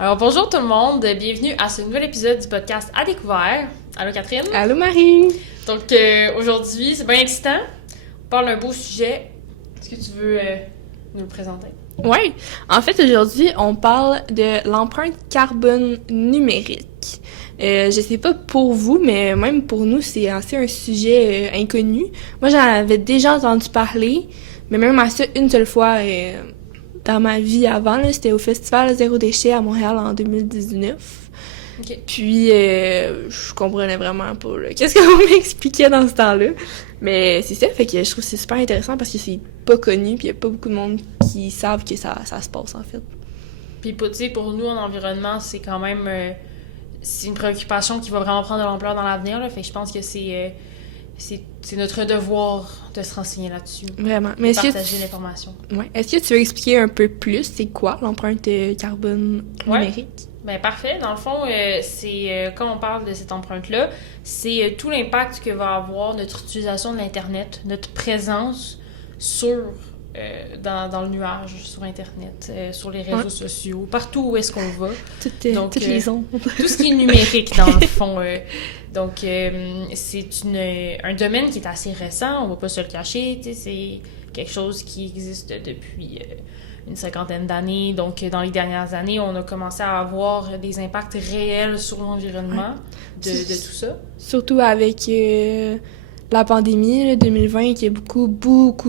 Alors bonjour tout le monde, bienvenue à ce nouvel épisode du podcast À découvert. Allô Catherine? Allô Marie! Donc aujourd'hui, c'est bien excitant. On parle d'un beau sujet. Est-ce que tu veux nous le présenter? Oui, en fait aujourd'hui, on parle de l'empreinte carbone numérique. Je sais pas pour vous, mais même pour nous, c'est assez un sujet inconnu. Moi, j'en avais déjà entendu parler, mais même à ça, une seule fois dans ma vie avant, là, c'était au Festival Zéro Déchet à Montréal en 2019. Okay. Puis, je comprenais vraiment pas qu'est-ce que vous m'expliquiez dans ce temps-là. Mais c'est ça, fait que je trouve que c'est super intéressant parce que c'est pas connu, puis il y a pas beaucoup de monde qui savent que ça se passe, en fait. Puis, tu sais, pour nous, en environnement, c'est quand même... c'est une préoccupation qui va vraiment prendre de l'ampleur dans l'avenir, là. Fait que je pense que c'est notre devoir de se renseigner là-dessus. Vraiment. Mais est-ce partager l'information. Ouais. Est-ce que tu veux expliquer un peu plus c'est quoi l'empreinte carbone numérique? Ben parfait. Dans le fond, quand on parle de cette empreinte-là, c'est tout l'impact que va avoir notre utilisation de l'Internet, notre présence sur dans le nuage, sur Internet, sur les réseaux sociaux, partout où est-ce qu'on va. Toutes les ondes. Tout ce qui est numérique, dans le fond. Donc, c'est un domaine qui est assez récent, on va pas se le cacher. C'est quelque chose qui existe depuis... une cinquantaine d'années. Donc, dans les dernières années, on a commencé à avoir des impacts réels sur l'environnement de tout ça. Surtout avec la pandémie, là, 2020, qu'il y a beaucoup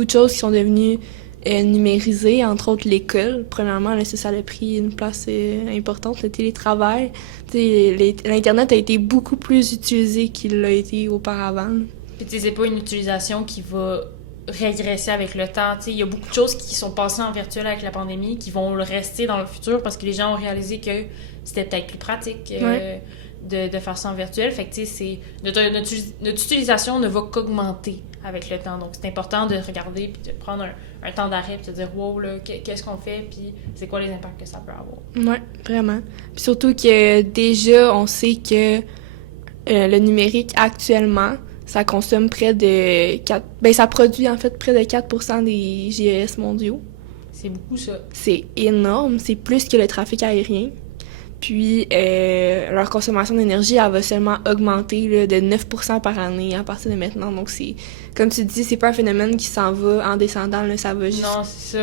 de choses qui sont devenues numérisées, entre autres l'école. Premièrement, là, ça a pris une place importante, le télétravail. L'Internet a été beaucoup plus utilisé qu'il l'a été auparavant. Puis, c'est pas une utilisation qui va régresser avec le temps. Il y a beaucoup de choses qui sont passées en virtuel avec la pandémie qui vont le rester dans le futur parce que les gens ont réalisé que c'était peut-être plus pratique de faire ça en virtuel. Fait que notre utilisation ne va qu'augmenter avec le temps. Donc, c'est important de regarder puis de prendre un temps d'arrêt puis de dire « Wow, là, qu'est-ce qu'on fait? Puis c'est quoi les impacts que ça peut avoir? » Oui, vraiment. Puis surtout que déjà, on sait que le numérique actuellement, ça consomme près de 4... Ben, ça produit en fait près de 4% des GES mondiaux. C'est beaucoup, ça. C'est énorme. C'est plus que le trafic aérien. Puis, leur consommation d'énergie, elle va seulement augmenter là, de 9% par année à partir de maintenant. Donc, c'est... Comme tu dis, c'est pas un phénomène qui s'en va en descendant. Là, ça va juste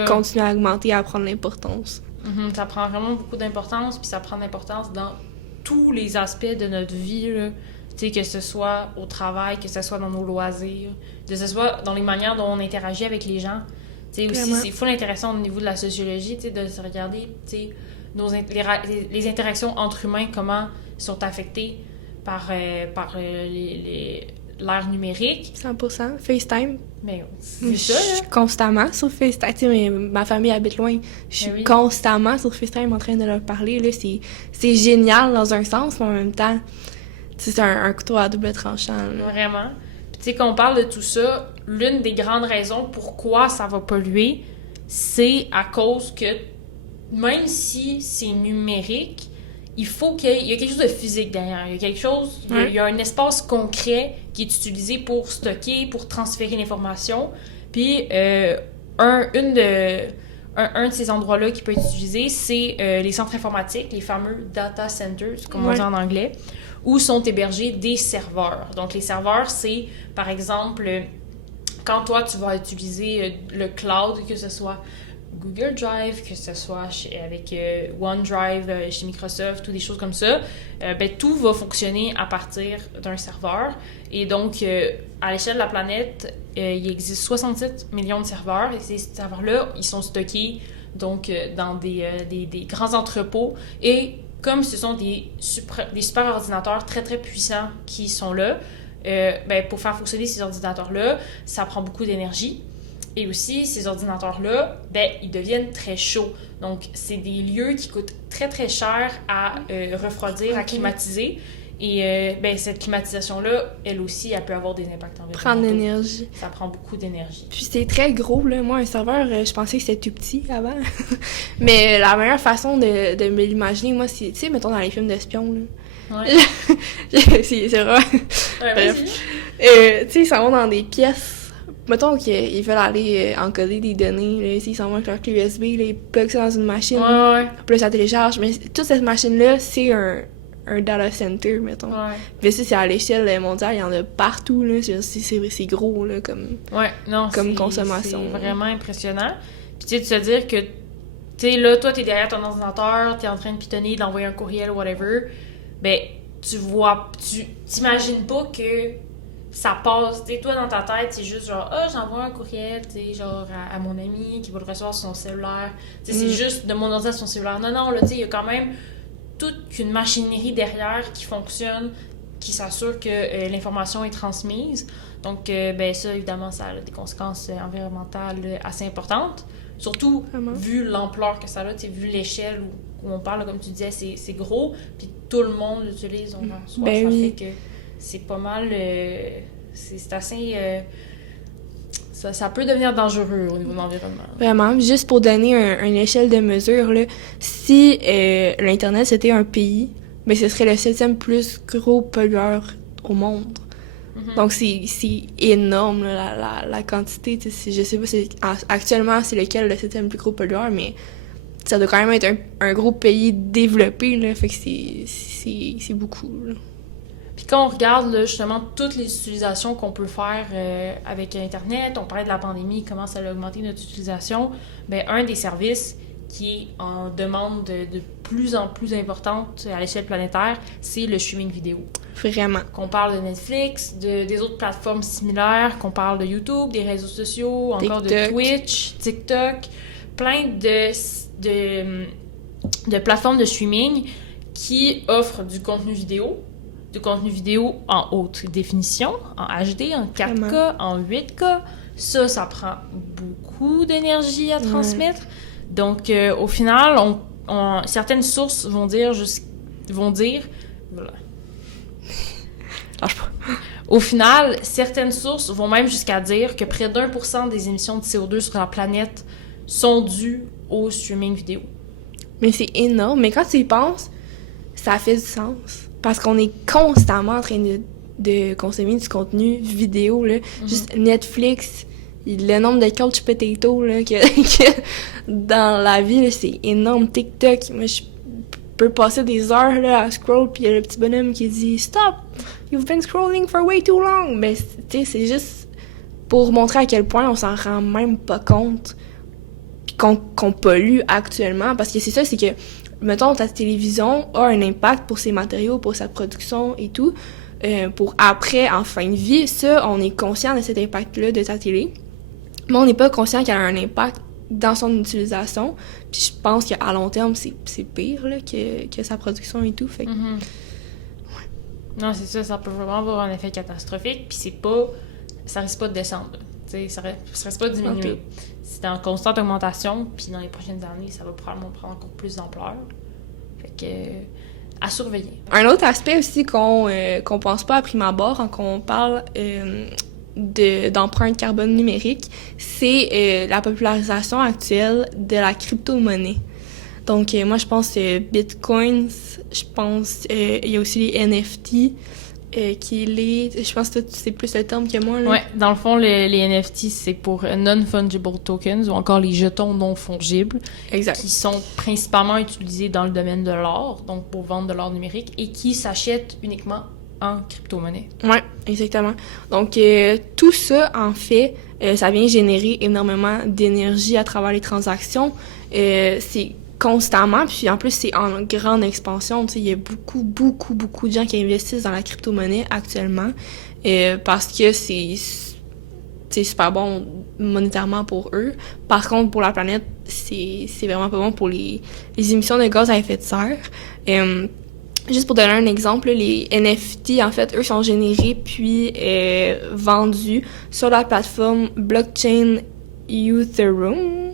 continuer à augmenter et à prendre l'importance. Mm-hmm. Ça prend vraiment beaucoup d'importance. Puis, ça prend l'importance dans tous les aspects de notre vie, là. T'sais, que ce soit au travail, que ce soit dans nos loisirs, que ce soit dans les manières dont on interagit avec les gens. T'sais, aussi, c'est full intéressant au niveau de la sociologie, de se regarder les interactions entre humains, comment sont affectées par l'ère numérique. 100%. FaceTime. Mais je suis constamment sur FaceTime. T'sais, ma famille habite loin. Je suis constamment sur FaceTime en train de leur parler. Là. C'est génial dans un sens, mais en même temps... C'est un couteau à double tranchant. Là. Vraiment. Puis, tu sais, quand on parle de tout ça, l'une des grandes raisons pourquoi ça va polluer, c'est à cause que, même si c'est numérique, il y a quelque chose de physique derrière. Il y a quelque chose, il y a un espace concret qui est utilisé pour stocker, pour transférer l'information. Puis, un de ces endroits-là qui peut être utilisé, c'est les centres informatiques, les fameux data centers, comme on dit en anglais, où sont hébergés des serveurs. Donc, les serveurs, c'est, par exemple, quand toi, tu vas utiliser le cloud, que ce soit Google Drive, que ce soit avec OneDrive chez Microsoft ou des choses comme ça, tout va fonctionner à partir d'un serveur. Et donc, à l'échelle de la planète, il existe 67 millions de serveurs. Et ces serveurs-là, ils sont stockés donc, dans des grands entrepôts. Et comme ce sont des super ordinateurs très, très puissants qui sont là, pour faire fonctionner ces ordinateurs-là, ça prend beaucoup d'énergie. Et aussi, ces ordinateurs-là, ils deviennent très chauds. Donc, c'est des lieux qui coûtent très, très cher à refroidir, à climatiser. Et cette climatisation-là, elle aussi, elle peut avoir des impacts environnementaux. Prendre l'énergie. Ça prend beaucoup d'énergie. Puis c'est très gros, là. Moi, un serveur, je pensais que c'était tout petit avant. Mais la meilleure façon de me l'imaginer, moi, c'est, tu sais, mettons dans les films d'espions, là. Ouais. c'est vrai. Ouais, tu sais, ils s'en vont dans des pièces mettons qu'ils veulent aller encoder des données, là, s'ils s'en vont avec leur clé USB, là, ils pluguent ça dans une machine, puis là, ça télécharge. Mais toute cette machine-là, c'est un data center, mettons. Mais ça, c'est à l'échelle mondiale, il y en a partout, là. C'est gros, là, comme consommation. C'est vraiment impressionnant. Puis tu sais, de se dire que, tu sais, là, toi, t'es derrière ton ordinateur, t'es en train de pitonner, d'envoyer un courriel, whatever, ben, tu t'imagines pas que ça passe, tu sais, toi, dans ta tête, c'est juste genre, j'envoie un courriel, tu sais, genre, à mon ami qui va le recevoir sur son cellulaire. Tu sais, c'est juste de mon ordinateur sur son cellulaire. Non, là, tu sais, il y a quand même toute une machinerie derrière qui fonctionne, qui s'assure que l'information est transmise. Donc, ben ça, évidemment, ça a des conséquences environnementales assez importantes. Surtout, vu l'ampleur que ça a, vu l'échelle où on parle, comme tu disais, c'est gros, puis tout le monde l'utilise. Donc, en soi, ça fait que c'est pas mal... c'est assez... ça peut devenir dangereux au niveau de l'environnement. Vraiment. Juste pour donner une échelle de mesure, là, si l'Internet, c'était un pays, ben, ce serait le 7e plus gros pollueur au monde. Donc, c'est énorme, là, la quantité. Je sais pas, actuellement, c'est lequel le 7e plus gros pollueur, mais ça doit quand même être un gros pays développé, là, fait que c'est beaucoup, là. Puis quand on regarde là, justement toutes les utilisations qu'on peut faire avec Internet, on parlait de la pandémie, comment ça a augmenté notre utilisation, bien, un des services qui est en demande de plus en plus importante à l'échelle planétaire, c'est le streaming vidéo. Vraiment. Qu'on parle de Netflix, des autres plateformes similaires, qu'on parle de YouTube, des réseaux sociaux, encore de Twitch, TikTok, plein de plateformes de streaming qui offrent du contenu vidéo en haute définition, en HD, en 4K, en 8K. Ça prend beaucoup d'énergie à transmettre. Donc, au final, certaines sources vont dire... Voilà. Lâche pas. Au final, certaines sources vont même jusqu'à dire que près d'1% des émissions de CO2 sur la planète sont dues au streaming vidéo. Mais c'est énorme. Mais quand tu y penses, ça fait du sens. Parce qu'on est constamment en train de consommer du contenu vidéo, là. Juste Netflix, le nombre de couch potato là, qu'il y a dans la vie, là, c'est énorme. TikTok, moi, je peux passer des heures là, à scroll, puis il y a le petit bonhomme qui dit « Stop! You've been scrolling for way too long! » Mais tu sais, c'est juste pour montrer à quel point on s'en rend même pas compte, puis qu'on pollue actuellement. Parce que c'est ça, c'est que mettons, ta télévision a un impact pour ses matériaux, pour sa production et tout, pour après, en fin de vie. Ça, on est conscient de cet impact-là de ta télé, mais on n'est pas conscient qu'elle a un impact dans son utilisation. Puis je pense qu'à long terme, c'est pire là, que sa production et tout. Fait que... Non, c'est ça peut vraiment avoir un effet catastrophique, puis ça risque pas de descendre. Ça risque pas de diminuer. Okay. C'est en constante augmentation, puis dans les prochaines années, ça va probablement prendre encore plus d'ampleur. Fait que, à surveiller. Un autre aspect aussi qu'on pense pas à prime abord quand on parle d'empreinte carbone numérique, c'est la popularisation actuelle de la crypto-monnaie. Donc, moi, je pense Bitcoins, je pense il y a aussi les NFT, je pense que c'est plus le terme que moi. Là. Ouais, dans le fond, les NFT, c'est pour Non-Fungible Tokens, ou encore les jetons non fongibles, exact. Qui sont principalement utilisés dans le domaine de l'or, donc pour vendre de l'or numérique, et qui s'achètent uniquement en crypto-monnaie. Ouais, exactement. Donc, tout ça, en fait, ça vient générer énormément d'énergie à travers les transactions. C'est constamment, puis en plus, c'est en grande expansion. Tu sais, il y a beaucoup de gens qui investissent dans la crypto-monnaie actuellement parce que c'est super bon monétairement pour eux. Par contre, pour la planète, c'est vraiment pas bon pour les émissions de gaz à effet de serre. Juste pour donner un exemple, les NFT, en fait, eux sont générés puis vendus sur la plateforme blockchain Ethereum.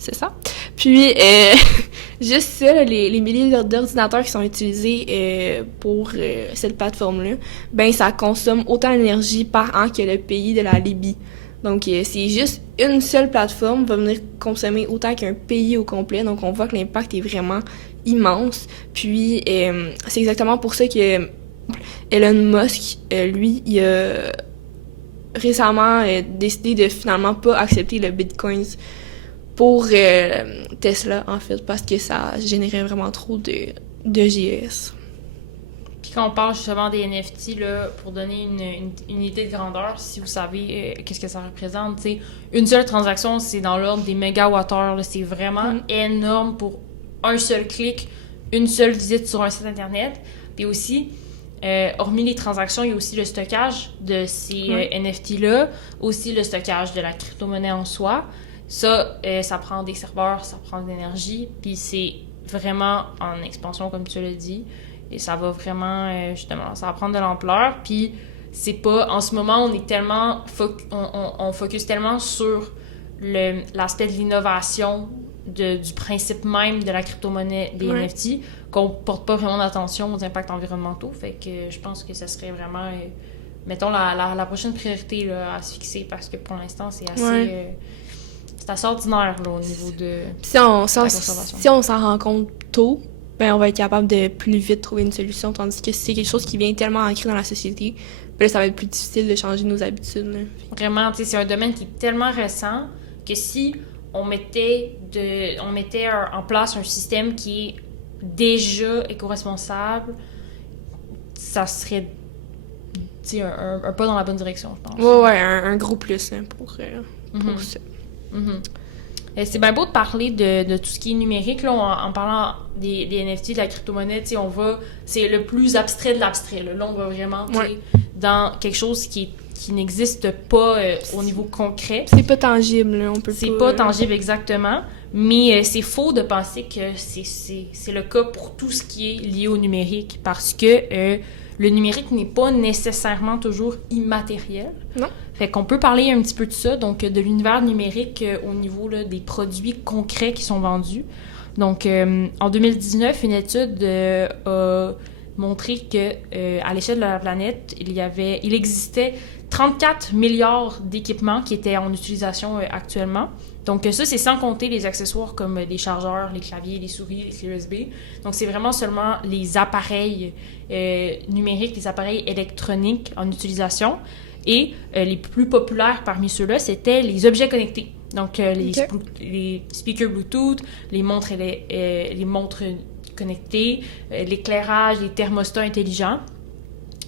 C'est ça. Puis, juste ça, là, les milliers d'ordinateurs qui sont utilisés pour cette plateforme-là, ben ça consomme autant d'énergie par an que le pays de la Libye. Donc, c'est juste une seule plateforme va venir consommer autant qu'un pays au complet. Donc, on voit que l'impact est vraiment immense. Puis, c'est exactement pour ça que Elon Musk, lui, il a récemment décidé de finalement pas accepter le Bitcoin pour Tesla, en fait, parce que ça générait vraiment trop de GES. Puis quand on parle justement des NFT, là, pour donner une idée de grandeur, si vous savez qu'est-ce que ça représente, t'sais, une seule transaction, c'est dans l'ordre des mégawattheures. Là, c'est vraiment énorme pour un seul clic, une seule visite sur un site Internet. Puis aussi, hormis les transactions, il y a aussi le stockage de ces NFT-là, aussi le stockage de la crypto-monnaie en soi. Ça, ça prend des serveurs, ça prend de l'énergie, puis c'est vraiment en expansion, comme tu l'as dit. Et ça va vraiment, justement, ça va prendre de l'ampleur. Puis c'est pas, en ce moment, on est tellement, on focus tellement sur l'aspect de l'innovation, du principe même de la crypto-monnaie des NFT, qu'on porte pas vraiment d'attention aux impacts environnementaux. Fait que je pense que ça serait vraiment, mettons, la prochaine priorité là, à se fixer, parce que pour l'instant, c'est assez... c'est assez ordinaire là, au niveau de la conservation. Si on s'en rend compte tôt, ben on va être capable de plus vite trouver une solution, tandis que si c'est quelque chose qui vient tellement ancré dans la société, ben là, ça va être plus difficile de changer nos habitudes. Là. Vraiment, tu sais, c'est un domaine qui est tellement récent que si on mettait en place un système qui est déjà éco-responsable, ça serait un pas dans la bonne direction, je pense. Ouais, un gros plus hein, pour ça. Et c'est bien beau de parler de tout ce qui est numérique, là, en parlant des NFT, de la crypto-monnaie, c'est le plus abstrait de l'abstrait. Là, on va vraiment dans quelque chose qui n'existe pas au niveau concret. C'est pas tangible, là, on peut c'est pas tangible exactement, mais c'est faux de penser que c'est le cas pour tout ce qui est lié au numérique, parce que le numérique n'est pas nécessairement toujours immatériel. Non. Fait qu'on peut parler un petit peu de ça, donc de l'univers numérique au niveau là, des produits concrets qui sont vendus. Donc, en 2019, une étude a montré que à l'échelle de la planète, il existait 34 milliards d'équipements qui étaient en utilisation actuellement. Donc ça, c'est sans compter les accessoires comme des chargeurs, les claviers, les souris, les clés USB. Donc c'est vraiment seulement les appareils numériques, les appareils électroniques en utilisation. Et les plus populaires parmi ceux-là, c'était les objets connectés. Donc les speakers Bluetooth, les montres connectées, l'éclairage, les thermostats intelligents.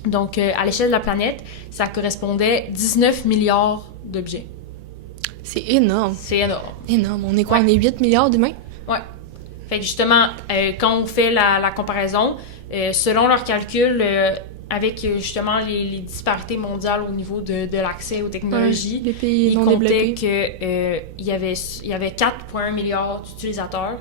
Donc, à l'échelle de la planète, ça correspondait 19 milliards d'objets. C'est énorme. C'est énorme. Énorme. On est quoi? On est 8 milliards d'humains? Ouais. Fait que justement, quand on fait la comparaison, selon leurs calculs, avec justement les disparités mondiales au niveau de l'accès aux technologies, les pays ils non comptaient développés. qu'il y avait 4,1 milliards d'utilisateurs.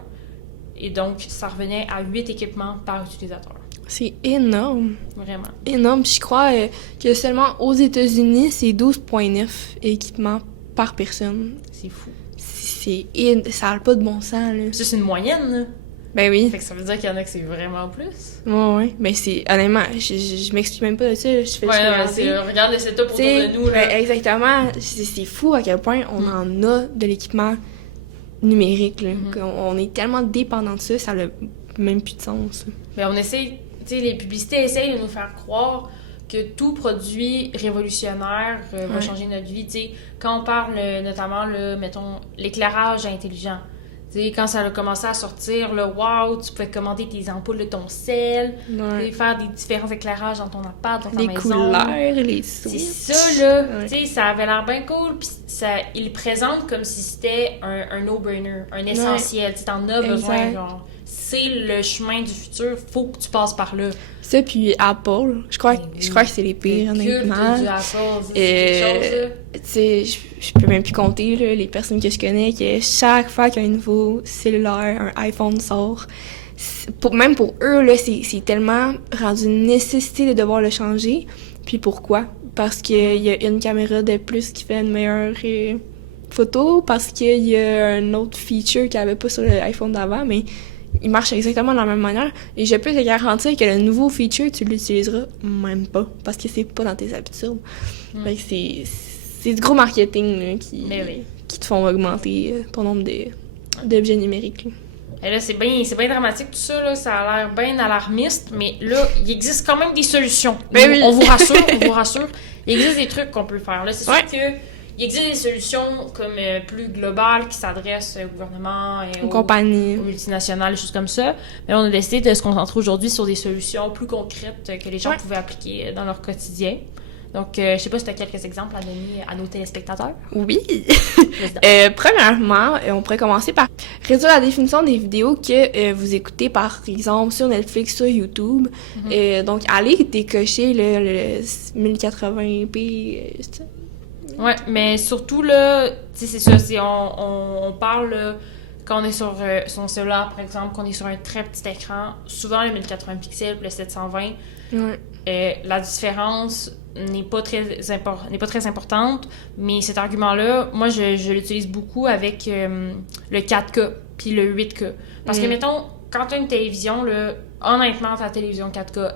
Et donc, ça revenait à 8 équipements par utilisateur. C'est énorme. Vraiment. Énorme. Je crois que seulement aux États-Unis, c'est 12,9 équipements par personne. C'est fou. Ça n'a pas de bon sens, là. Ça, c'est une moyenne, là. Ben oui. Fait que ça veut dire qu'il y en a que c'est vraiment plus. Ouais. Ben c'est... Honnêtement, je m'excuse même pas de ça. Je fais regarde le setup autour de nous, là. Ben, exactement. C'est fou à quel point on en a de l'équipement numérique, là. On est tellement dépendant de ça, ça n'a même plus de sens. Ben on essaie... Tu sais, les publicités essayent de nous faire croire que tout produit révolutionnaire va changer notre vie. Tu sais, quand on parle notamment, mettons, l'éclairage intelligent. Tu sais, quand ça a commencé à sortir, wow, tu pouvais commander tes ampoules de ton sel, faire des différents éclairages dans ton appart, dans ta maison. Les couleurs, les switches. C'est ça, là. Tu sais, ça avait l'air bien cool. Puis il le présente comme si c'était un no-brainer, un essentiel. Tu t'en as besoin, genre. C'est le chemin du futur, faut que tu passes par là. Ça, puis Apple, je crois que c'est les pires, honnêtement. Du Apple, c'est quelque chose, là. Tu sais, je peux même plus compter, là, les personnes que je connais, que chaque fois qu'un nouveau cellulaire, un iPhone sort, même pour eux, là, c'est tellement rendu une nécessité de devoir le changer. Puis pourquoi? Parce qu'il y a une caméra de plus qui fait une meilleure photo, parce qu'il y a un autre feature qu'il n'y avait pas sur l'iPhone d'avant, mais il marche exactement de la même manière. Et je peux te garantir que le nouveau feature, tu l'utiliseras même pas, parce que c'est pas dans tes habitudes. Fait que c'est du gros marketing là, qui te font augmenter ton nombre d'objets numériques. Là. Et là, c'est bien dramatique tout ça, là, ça a l'air bien alarmiste, mais là, il existe quand même des solutions. Ben oui. On vous rassure, il existe des trucs qu'on peut faire. Là, c'est sûr que il existe des solutions comme plus globales qui s'adressent au gouvernement et aux compagnies, aux multinationales, des choses comme ça. Mais là, on a décidé de se concentrer aujourd'hui sur des solutions plus concrètes que les gens pouvaient appliquer dans leur quotidien. Donc, je sais pas si tu as quelques exemples à donner à nos téléspectateurs. Oui. Premièrement, on pourrait commencer par réduire la définition des vidéos que vous écoutez, par exemple, sur Netflix, sur YouTube. Donc, allez décocher le 1080p, c'est ça? Ouais, mais surtout, là, tu sais, c'est ça, on parle, là, quand on est sur son cellulaire, par exemple, qu'on est sur un très petit écran, souvent le 1080 pixels, le 720, la différence n'est pas très importante, mais cet argument-là, moi, je l'utilise beaucoup avec le 4K puis le 8K. Parce que, mettons, quand tu as une télévision, là, honnêtement, ta télévision 4K,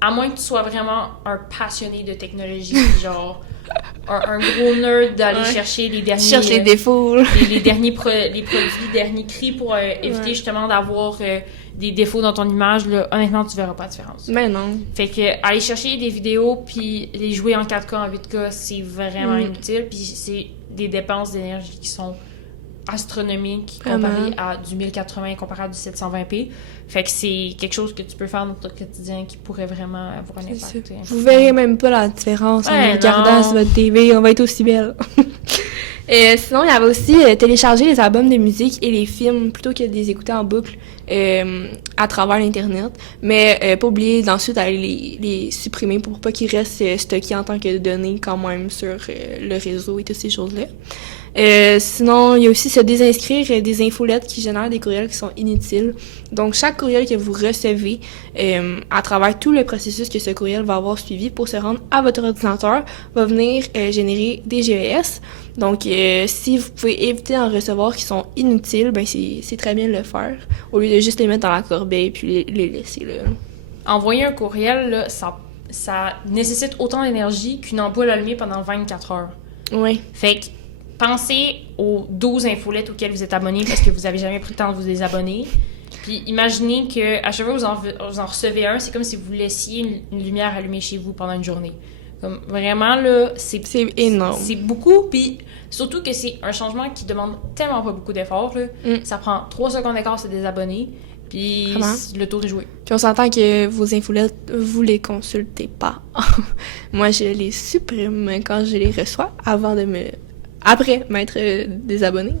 à moins que tu sois vraiment un passionné de technologie, genre un gros nerd d'aller chercher les derniers... Cherche les défauts. les produits, derniers cris pour éviter justement d'avoir des défauts dans ton image, là, honnêtement, tu verras pas la différence. Mais non. Fait que aller chercher des vidéos puis les jouer en 4K, en 8K, c'est vraiment inutile. Puis c'est des dépenses d'énergie qui sont astronomiques comparées à du 1080 comparé à du 720p. Fait que c'est quelque chose que tu peux faire dans ton quotidien qui pourrait vraiment avoir un impact. Vous verrez même pas la différence en regardant sur votre TV, on va être aussi belle. Sinon, il y avait aussi télécharger les albums de musique et les films plutôt que de les écouter en boucle à travers l'Internet. Mais pas oublier d'ensuite aller les supprimer pour pas qu'ils restent stockés en tant que données quand même sur le réseau et toutes ces choses-là. Sinon, il y a aussi se désinscrire des infolettes qui génèrent des courriels qui sont inutiles. Donc, chaque courriel que vous recevez, à travers tout le processus que ce courriel va avoir suivi pour se rendre à votre ordinateur, va venir générer des GES. Donc, si vous pouvez éviter d'en recevoir qui sont inutiles, ben c'est très bien de le faire, au lieu de juste les mettre dans la corbeille puis les laisser là. Envoyer un courriel, là, ça nécessite autant d'énergie qu'une ampoule allumée pendant 24 heures. Oui. Fait que pensez aux 12 infolettes auxquelles vous êtes abonné parce que vous avez jamais pris le temps de vous désabonner. Puis imaginez que à chaque fois que vous en recevez un, c'est comme si vous laissiez une lumière allumée chez vous pendant une journée. Comme vraiment là, c'est énorme. C'est beaucoup, puis surtout que c'est un changement qui demande tellement pas beaucoup d'efforts là. Ça prend 3 secondes d'écart, c'est désabonner. Puis le tour est joué. Puis on s'entend que vos infolettes, vous les consultez pas. Moi, je les supprime quand je les reçois après m'être désabonné.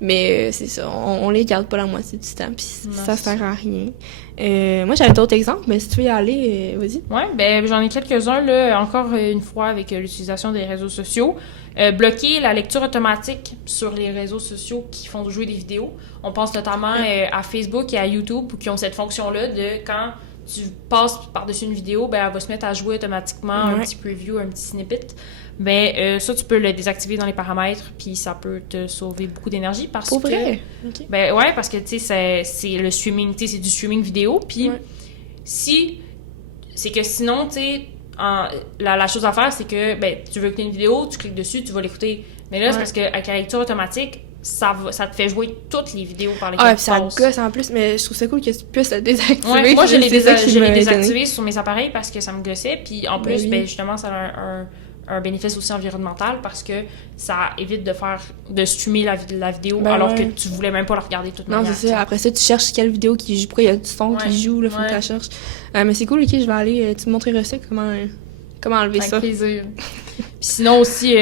Mais c'est ça, on les garde pas la moitié du temps, puis ça sert à rien. Moi, j'avais d'autres exemples, mais si tu veux y aller, vas-y. Ouais, ben j'en ai quelques-uns, là, encore une fois, avec l'utilisation des réseaux sociaux. Bloquer la lecture automatique sur les réseaux sociaux qui font jouer des vidéos. On pense notamment à Facebook et à YouTube qui ont cette fonction-là de quand tu passes par-dessus une vidéo, ben elle va se mettre à jouer automatiquement un petit preview, un petit snippet. Ben ça, tu peux le désactiver dans les paramètres, puis ça peut te sauver beaucoup d'énergie parce Pour que... vrai? Okay. Ben ouais, parce que, tu sais, c'est le streaming, tu sais, c'est du streaming vidéo, puis c'est que sinon, tu sais, la chose à faire, c'est que, ben, tu veux écouter une vidéo, tu cliques dessus, tu vas l'écouter. Mais là, c'est parce qu'avec la lecture automatique, ça te fait jouer toutes les vidéos par lesquelles tu passes. Ah, puis ça gosse en plus, mais je trouve ça cool que tu puisses le désactiver. Ouais, moi, je l'ai désactivé sur mes appareils parce que ça me gossait, puis en plus, ben, justement, ça a un bénéfice aussi environnemental parce que ça évite de streamer la vidéo alors que tu voulais même pas la regarder toute manière. Non, c'est ça. Après ça, tu cherches quelle vidéo qui joue. Pourquoi il y a du son qui joue, là, faut que tu la cherches. Mais c'est cool, ok, je vais aller te montrer ça, comment enlever ça. Avec plaisir. Puis sinon aussi,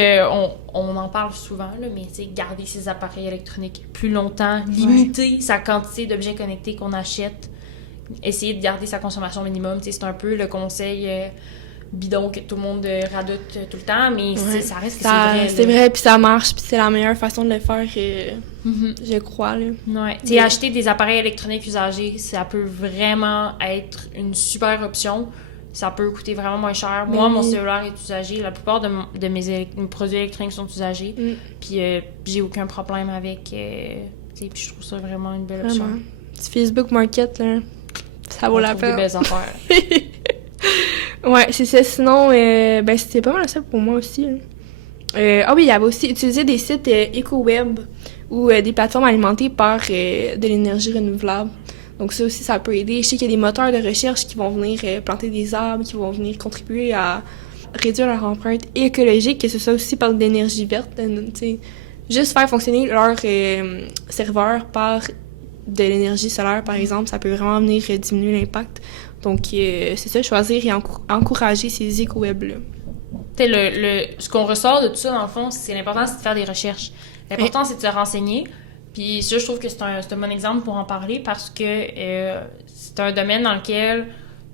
on en parle souvent, là, mais tu sais, garder ses appareils électroniques plus longtemps, limiter sa quantité d'objets connectés qu'on achète, essayer de garder sa consommation minimum. Tu sais, c'est un peu le conseil... bidon que tout le monde radote tout le temps, mais ça reste que c'est vrai. C'est vrai, puis ça marche, puis c'est la meilleure façon de le faire, je crois. Là. Ouais. Tu sais, acheter des appareils électroniques usagés, ça peut vraiment être une super option. Ça peut coûter vraiment moins cher. Moi, mon cellulaire est usagé. La plupart de mes produits électroniques sont usagés. Puis j'ai aucun problème avec... puis je trouve ça vraiment une belle option. Petit Facebook Market, là, ça vaut la peine. Des belles affaires. Ouais, c'est ça. Sinon, c'était pas mal ça pour moi aussi. Ah oui, il y avait aussi utilisé des sites éco-web ou des plateformes alimentées par de l'énergie renouvelable. Donc ça aussi, ça peut aider. Je sais qu'il y a des moteurs de recherche qui vont venir planter des arbres, qui vont venir contribuer à réduire leur empreinte écologique, que ce soit aussi par de l'énergie verte. Juste faire fonctionner leur serveur par de l'énergie solaire, par exemple, ça peut vraiment venir diminuer l'impact. Donc, c'est ça, choisir et encourager ces éco-webs-là. Ce qu'on ressort de tout ça, dans le fond, c'est l'important, c'est de faire des recherches. L'important, c'est de se renseigner. Puis ça, je trouve que c'est un bon exemple pour en parler parce que c'est un domaine dans lequel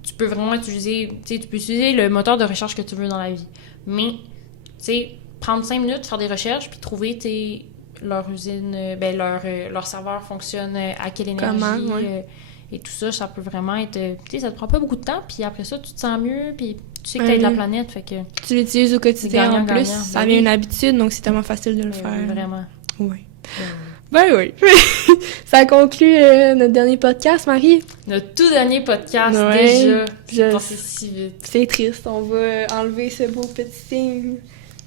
tu peux vraiment utiliser... Tu peux utiliser le moteur de recherche que tu veux dans la vie. Mais, prendre 5 minutes, faire des recherches, puis trouver, leur usine, leur serveur fonctionne à quelle énergie... Comment, et tout ça, ça peut vraiment être... ça te prend pas beaucoup de temps, puis après ça, tu te sens mieux, puis tu sais que t'aides la planète, fait que... Tu l'utilises au quotidien en plus, gagnant. ça devient une habitude, donc c'est tellement facile de le faire. Vraiment. Oui. Ben oui. Ça conclut notre dernier podcast, Marie. Notre tout dernier podcast, déjà. C'est passé si vite. C'est triste, on va enlever ce beau petit signe.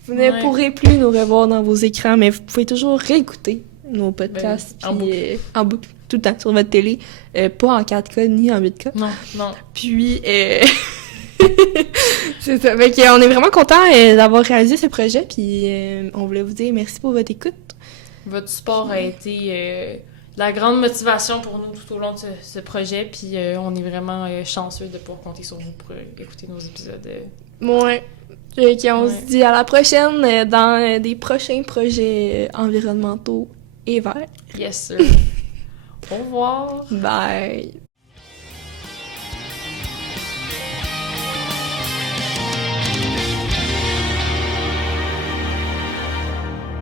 Vous ne pourrez plus nous revoir dans vos écrans, mais vous pouvez toujours réécouter nos podcasts en boucle, tout le temps, sur votre télé. Pas en 4K ni en 8K. Non. Puis, c'est ça. Fait qu'on est vraiment contents d'avoir réalisé ce projet, puis on voulait vous dire merci pour votre écoute. Votre support a été la grande motivation pour nous tout au long de ce projet, puis on est vraiment chanceux de pouvoir compter sur vous pour écouter nos épisodes. Ouais. On se dit à la prochaine dans des prochains projets environnementaux et verts. Yes, sir. Au revoir. Bye.